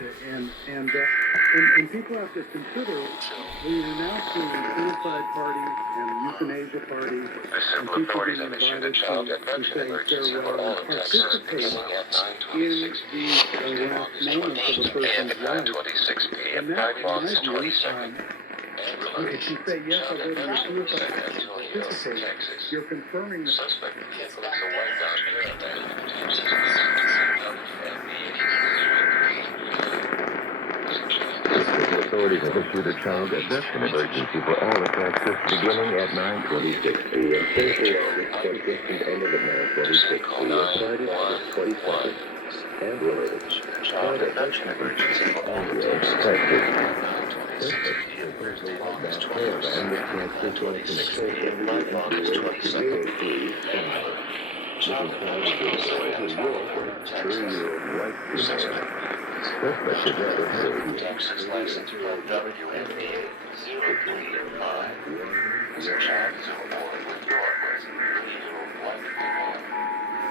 And people have to consider we are now seeing suicide parties and euthanasia parties and people being invited to say farewell and participate in the last moments of a person's life. And that, in my view, if you say yes, I'll go to your suicide party and participate, you're confirming the suspect. Authorities have issued a child abduction emergency for all of Texas beginning at 9:26 p.m. Thursday, August 25th and ending at 9:26 p.m. Friday, August 27th and related. Child abduction emergency for all of Texas. Suspect is Thursday, August 25th and 9:26 p.m. Friday, August 22nd. Child abduction emergency for all of Texas. Suspect. Suspect is apprehended. Texas license plate WNBA 035. Child is on board with York with 3-year-old white female.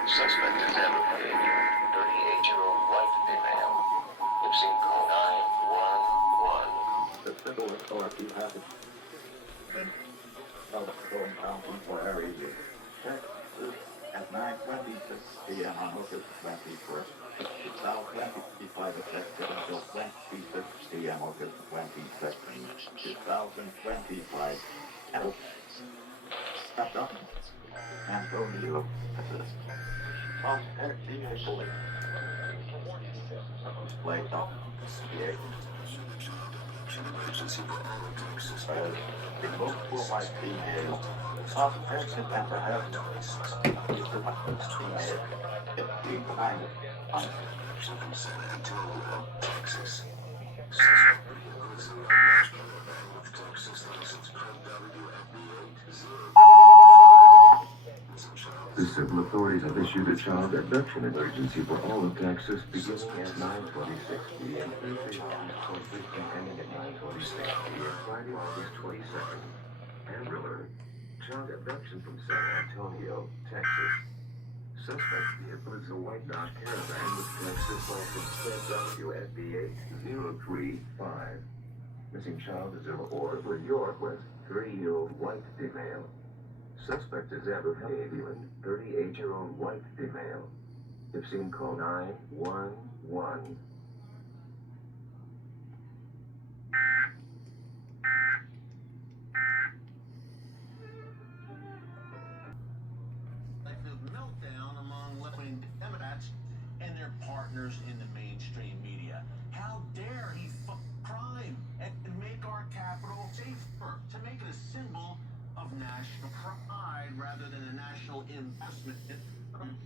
Suspect is apprehended. 38-year-old white female. Ipsing call 911. The civil authority has been telephone county for areas of Texas at 9:26 p.m. on August 21st. 2025 effective until 26 p.m. August 22nd, 2025. Antonio, Suspect vehicle displayed on the emergency for all of Texas. Remote for my female. Suspect is apprehended. It's the female. From San Antonio, Texas. Suspect vehicle is in the National Level of Texas license KWFA. The civil authorities have issued a child abduction emergency for all of Texas beginning at 9:26 p.m. Thursday, August 25th and ending at 9:26 p.m. Friday, August 22nd. Amber alert. Child abduction from San Antonio, Texas. Suspect vehicle is a white Dodge Caravan with Texas license plate WFA 035. Missing child is aboard with York with 3-year-old white female. Suspect is apprehended. 38-year-old white female. If seen, call 911. Meltdown among left-wing Democrats and their partners in the mainstream media. How dare he crime and make our capital safer, to make it a symbol of national pride rather than a national investment